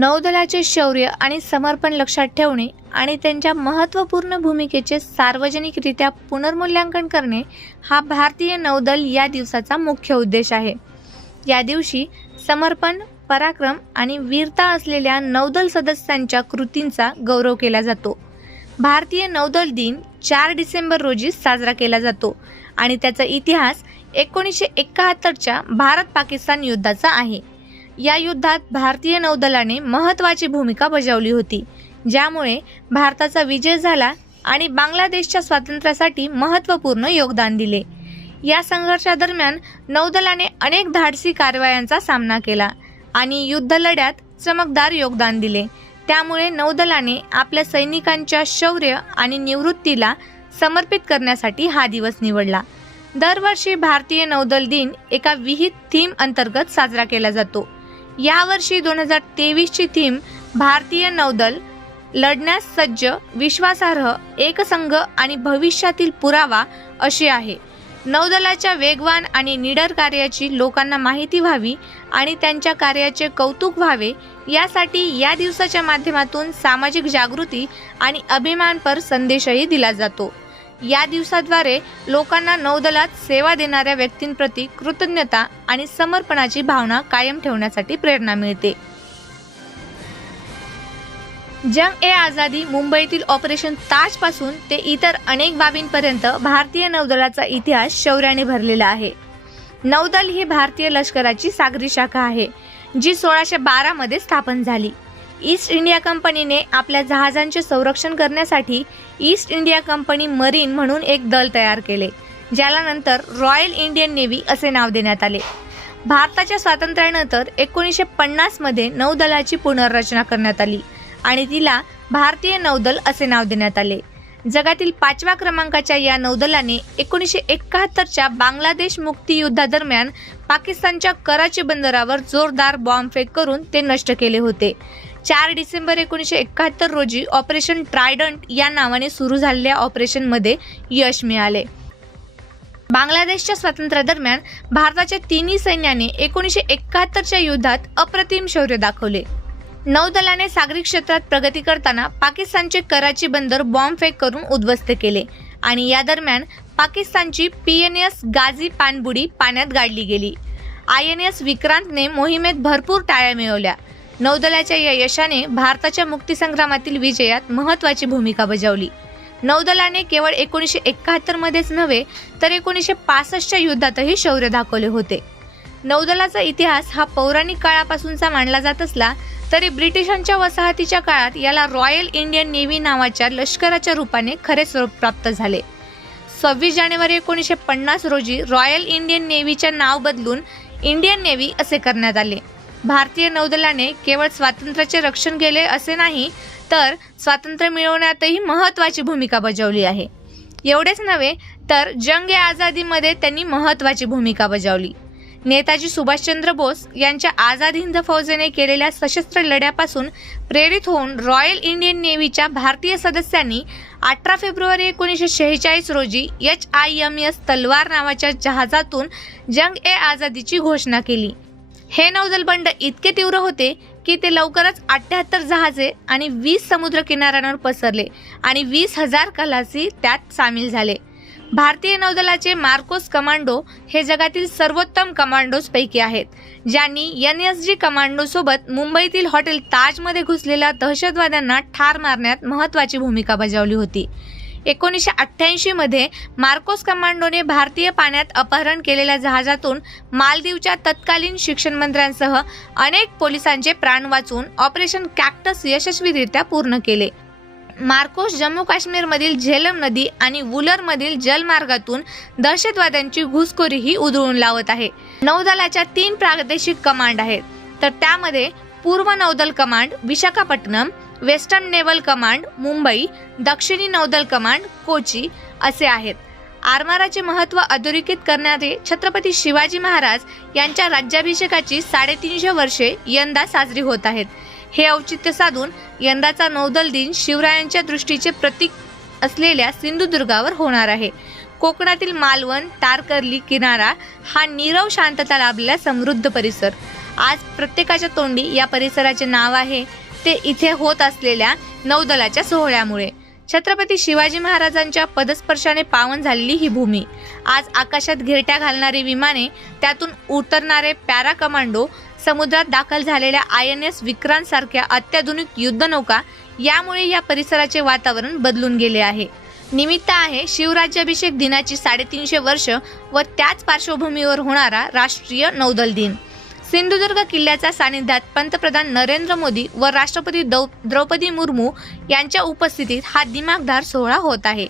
नौदलाचे शौर्य आणि समर्पण लक्षात ठेवणे आणि त्यांच्या महत्त्वपूर्ण भूमिकेचे सार्वजनिकरित्या पुनर्मूल्यांकन करणे हा भारतीय नौदल या दिवसाचा मुख्य उद्देश आहे. या दिवशी समर्पण, पराक्रम आणि वीरता असलेल्या नौदल सदस्यांच्या कृतींचा गौरव केला जातो. भारतीय नौदल दिन 4 डिसेंबर रोजी साजरा केला जातो आणि त्याचा इतिहास 1971च्या भारत-पाकिस्तान युद्धाचा आहे. या युद्धात भारतीय नौदलाने महत्त्वाची भूमिका बजावली होती, ज्यामुळे भारताचा विजय झाला आणि बांगलादेशच्या स्वातंत्र्यासाठी महत्त्वपूर्ण योगदान दिले. या संघर्षादरम्यान नौदलाने अनेक धाडसी कारवायांचा सामना केला आणि युद्ध लढ्यात चमकदार योगदान दिले. त्यामुळे नौदलाने आपल्या सैनिकांच्या शौर्य आणि निवृत्तीला समर्पित करण्यासाठी हा दिवस निवडला. दरवर्षी भारतीय नौदल दिन एका विहित थीम अंतर्गत साजरा केला जातो. यावर्षी 2023ची थीम भारतीय नौदल लढण्यास सज्ज, विश्वासार्ह, एकसंघ आणि भविष्यातील पुरावा अशी आहे. नौदलाच्या वेगवान आणि निडर कार्याची लोकांना माहिती व्हावी आणि त्यांच्या कार्याचे कौतुक व्हावे यासाठी या दिवसाच्या माध्यमातून सामाजिक जागृती आणि अभिमानपर संदेशही दिला जातो. या दिवसाद्वारे लोकांना नौदलात सेवा देणाऱ्या व्यक्तींप्रती कृतज्ञता आणि समर्पणाची भावना कायम ठेवण्यासाठी प्रेरणा मिळते. जंग ए आझादी मुंबईतील ऑपरेशन ताजपासून ते इतर अनेक बाबींपर्यंत भारतीय नौदलाचा इतिहास शौर्याने भरलेला आहे. नौदल ही भारतीय लष्कराची सागरी शाखा आहे, जी 1612 मध्ये स्थापन झाली. ईस्ट इंडिया कंपनीने आपल्या जहाजांचे संरक्षण करण्यासाठी ईस्ट इंडिया कंपनी मरीन म्हणून एक दल तयार केले, ज्याला नंतर रॉयल इंडियन नेव्ही असे नाव देण्यात आले. भारताच्या स्वातंत्र्यानंतर 1950 मध्ये नौदलाची पुनर्रचना करण्यात आली आणि तिला भारतीय नौदल असे नाव देण्यात आले. जगातील 5व्या क्रमांकाच्या या नौदलाने 1971च्या बांगलादेश मुक्तीयुद्धादरम्यान पाकिस्तानच्या कराची बंदरावर जोरदार बॉम्बफेक करून ते नष्ट केले होते. 4 डिसेंबर 1971 रोजी ऑपरेशन ट्रायडंट या नावाने सुरू झालेल्या ऑपरेशनमध्ये यश मिळाले. बांगलादेशच्या स्वातंत्र्यादरम्यान भारताच्या तिन्ही सैन्याने 1971च्या युद्धात अप्रतिम शौर्य दाखवले. नौदलाने सागरी क्षेत्रात प्रगती करताना पाकिस्तानचे कराची बंदर बॉम्बफेक करून उद्ध्वस्त केले आणि या दरम्यान पाकिस्तानची PNS गाझी पाणबुडी पाण्यात गाडली गेली. INS विक्रांतने मोहिमेत भरपूर टाळ्या मिळवल्या. नौदलाच्या या यशाने भारताच्या मुक्तीसंग्रामातील विजयात महत्त्वाची भूमिका बजावली. नौदलाने केवळ 1971 मध्येच नव्हे तर 1965च्या युद्धातही शौर्य दाखवले होते. नौदलाचा इतिहास हा पौराणिक काळापासूनचा मानला जात असला तरी ब्रिटिशांच्या वसाहतीच्या काळात याला रॉयल इंडियन नेव्ही नावाच्या लष्कराच्या रूपाने खरे स्वरूप प्राप्त झाले. 26 जानेवारी 1950 रोजी रॉयल इंडियन नेव्हीचे नाव बदलून इंडियन नेव्ही असे करण्यात आले. भारतीय नौदलाने केवळ स्वातंत्र्याचे रक्षण केले असे नाही, तर स्वातंत्र्य मिळवण्यातही महत्त्वाची भूमिका बजावली आहे. एवढेच नव्हे तर जंग ए आझादीमध्ये त्यांनी महत्त्वाची भूमिका बजावली. नेताजी सुभाषचंद्र बोस यांच्या आझाद हिंद फौजेने केलेल्या सशस्त्र लढ्यापासून प्रेरित होऊन रॉयल इंडियन नेव्हीच्या भारतीय सदस्यांनी 18 फेब्रुवारी 1946 रोजी HIMS तलवार नावाच्या जहाजातून जंग ए आझादीची घोषणा केली. हे नौदल बंड इतके तीव्र होते की ते लवकरच 78 जहाजे आणि 20 समुद्र किनाऱ्यांवर पसरले आणि 20,000 खलासी त्यात सामील झाले. भारतीय नौदलाचे मार्कोस कमांडो हे जगातील सर्वोत्तम कमांडोज पैकी आहेत, ज्यांनी NSG कमांडो सोबत मुंबईतील हॉटेल ताजमध्ये घुसलेल्या दहशतवाद्यांना ठार मारण्यात महत्त्वाची भूमिका बजावली होती. 1988 मध्ये मार्कोस कमांडोने भारतीय पाण्यात अपहरण केलेल्या जहाजातून मालदीवच्या तत्कालीन शिक्षण मंत्र्यांसह अनेक पोलिसांचे प्राण वाचवून ऑपरेशन कॅक्टस यशस्वीरित्या पूर्ण केले. मार्कोस जम्मू काश्मीरमधील झेलम नदी आणि वुलरमधील जलमार्गातून दहशतवाद्यांची घुसखोरीही उधळून लावत आहे. नौदलाच्या 3 प्रादेशिक कमांड आहेत, तर त्यामध्ये पूर्व नौदल command Visakhapatnam, western naval command Mumbai, दक्षिणी नौदल कमांड कोची असे आहेत. आरमाराचे महत्त्व अधोरेखित करणारे छत्रपती शिवाजी महाराज यांच्या राज्याभिषेकाची 350 वर्षे यंदा साजरी होत आहेत. हे औचित्य साधून यंदाचा नौदल दिन शिवरायांच्या दृष्टीचे प्रतीक असलेल्या सिंधुदुर्गावर होणार आहे. कोकणातील मालवण तारकर्ली किनारा हा नीरव शांतता लाभलेला समृद्ध परिसर आज प्रत्येकाच्या तोंडी या परिसराचे नाव आहे, ते इथे होत असलेल्या नौदलाच्या सोहळ्यामुळे. छत्रपती शिवाजी महाराजांच्या पदस्पर्शाने पावन झालेली ही भूमी. आज आकाशात घिरट्या घालणारी विमाने, त्यातून उतरणारे पॅरा कमांडो, समुद्रात दाखल झालेल्या INS विक्रांत सारख्या अत्याधुनिक युद्धनौका, यामुळे या परिसराचे वातावरण बदलून गेले आहे. निमित्त आहे शिवराज्याभिषेक दिनाची 350 वर्ष व त्याच पार्श्वभूमीवर होणारा राष्ट्रीय नौदल दिन. सिंधुदुर्ग किल्ल्याच्या सानिध्यात पंतप्रधान नरेंद्र मोदी व राष्ट्रपती द्रौपदी मुर्मू यांच्या उपस्थितीत हा दिमागदार सोहळा होत आहे.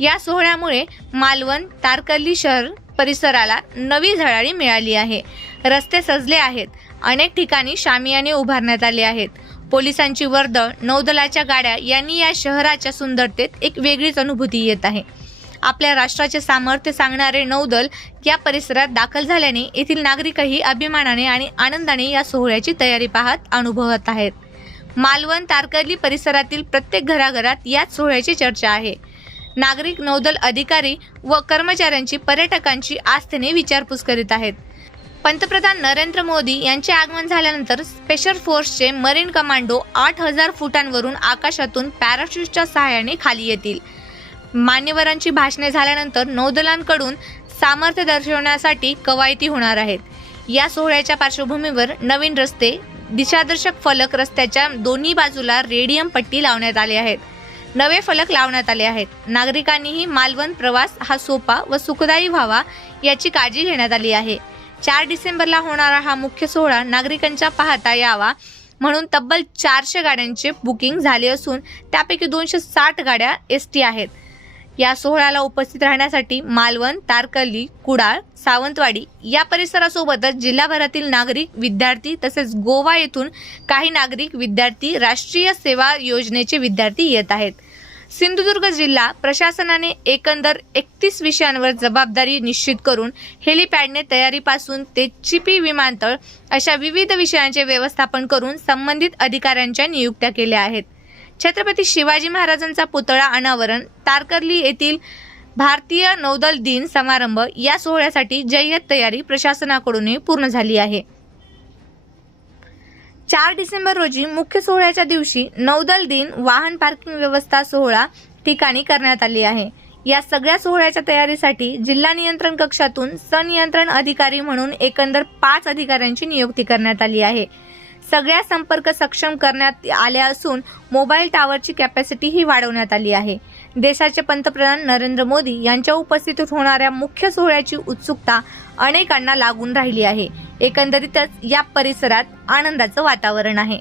या सोहळ्यामुळे मालवण तारकर्ली शहर परिसराला नवी झळाळी मिळाली आहे. रस्ते सजले आहेत. अनेक ठिकाणी शामियाने उभारण्यात आले आहेत. पोलिसांची वर्दळ, नौदलाच्या गाड्या यांनी या शहराच्या सुंदरतेत एक वेगळीच अनुभूती येत आहे. आपल्या राष्ट्राचे सामर्थ्य सांगणारे नौदल या परिसरात दाखल झाल्याने येथील नागरिकही अभिमानाने आणि आनंदाने या सोहळ्याची तयारी पाहत अनुभवत आहेत. मालवण तारकर्ली परिसरातील प्रत्येक घराघरात याच सोहळ्याची चर्चा आहे. नागरिक नौदल अधिकारी व कर्मचाऱ्यांची पर्यटकांची आस्थेने विचारपूस करीत आहेत. पंतप्रधान नरेंद्र मोदी यांचे आगमन झाल्यानंतर स्पेशल फोर्सचे मरीन कमांडो 8000 फुटांवरून आकाशातून पॅराशूटच्या सहाय्याने खाली येतील. मान्यवरांची भाषणे झाल्यानंतर नौदलांकडून सामर्थ्य दर्शवण्यासाठी कवायती होणार आहेत. या सोहळ्याच्या पार्श्वभूमीवर नवीन रस्ते, दिशादर्शक फलक, रस्त्याच्या दोन्ही बाजूला रेडियम पट्टी लावण्यात आली आहेत. नवे फलक लावण्यात आले आहेत. नागरिकांनीही मालवण प्रवास हा सोपा व सुखदायी व्हावा याची काळजी घेण्यात आली आहे. 4 डिसेंबरला होणारा हा मुख्य सोहळा नागरिकांच्या पाहता यावा म्हणून तब्बल 400 गाड्यांचे बुकिंग झाले असून त्यापैकी 260 गाड्या ST आहेत. या सोहळ्याला उपस्थित राहण्यासाठी मालवण, तारकर्ली, कुडाळ, सावंतवाडी या परिसरासोबतच जिल्हाभरातील नागरिक, विद्यार्थी तसेच गोवा येथून काही नागरिक, विद्यार्थी, राष्ट्रीय सेवा योजनेचे विद्यार्थी येत आहेत. सिंधुदुर्ग जिल्हा प्रशासनाने एकंदर 31 विषयांवर जबाबदारी निश्चित करून हेलिपॅडने तयारीपासून ते चिपी विमानतळ अशा विविध विषयांचे व्यवस्थापन करून संबंधित अधिकाऱ्यांच्या नियुक्त्या केल्या आहेत. छत्रपती शिवाजी महाराजांचा पुतळा अनावरण, तारकर्ली येथील भारतीय नौदल दिन समारंभ या सोहळ्यासाठी जय्यत तयारी प्रशासनाकडून पूर्ण झाली आहे. 4 डिसेंबर रोजी मुख्य सोहळ्याच्या दिवशी नौदल दिन वाहन पार्किंग व्यवस्था सोहळा ठिकाणी करण्यात आली आहे. या सगळ्या सोहळ्याच्या तयारीसाठी जिल्हा नियंत्रण कक्षातून संनियंत्रण अधिकारी म्हणून एकंदर 5 अधिकाऱ्यांची नियुक्ती करण्यात आली आहे. सगळ्या संपर्क सक्षम करण्यात आल्या असून मोबाईल टॉवरची कॅपॅसिटीही वाढवण्यात आली आहे. देशाचे पंतप्रधान नरेंद्र मोदी यांच्या उपस्थितीत होणाऱ्या मुख्य सोहळ्याची उत्सुकता अनेकांना लागून राहिली आहे. एकंदरीतच या परिसरात आनंदाचं वातावरण आहे.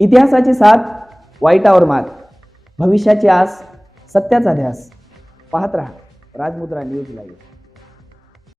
इतिहासाची साथ, वाईटावर मात, भविष्याची आस, सत्याचा ध्यास. पाहत रहा राजमुद्रा न्यूज लाईव्ह.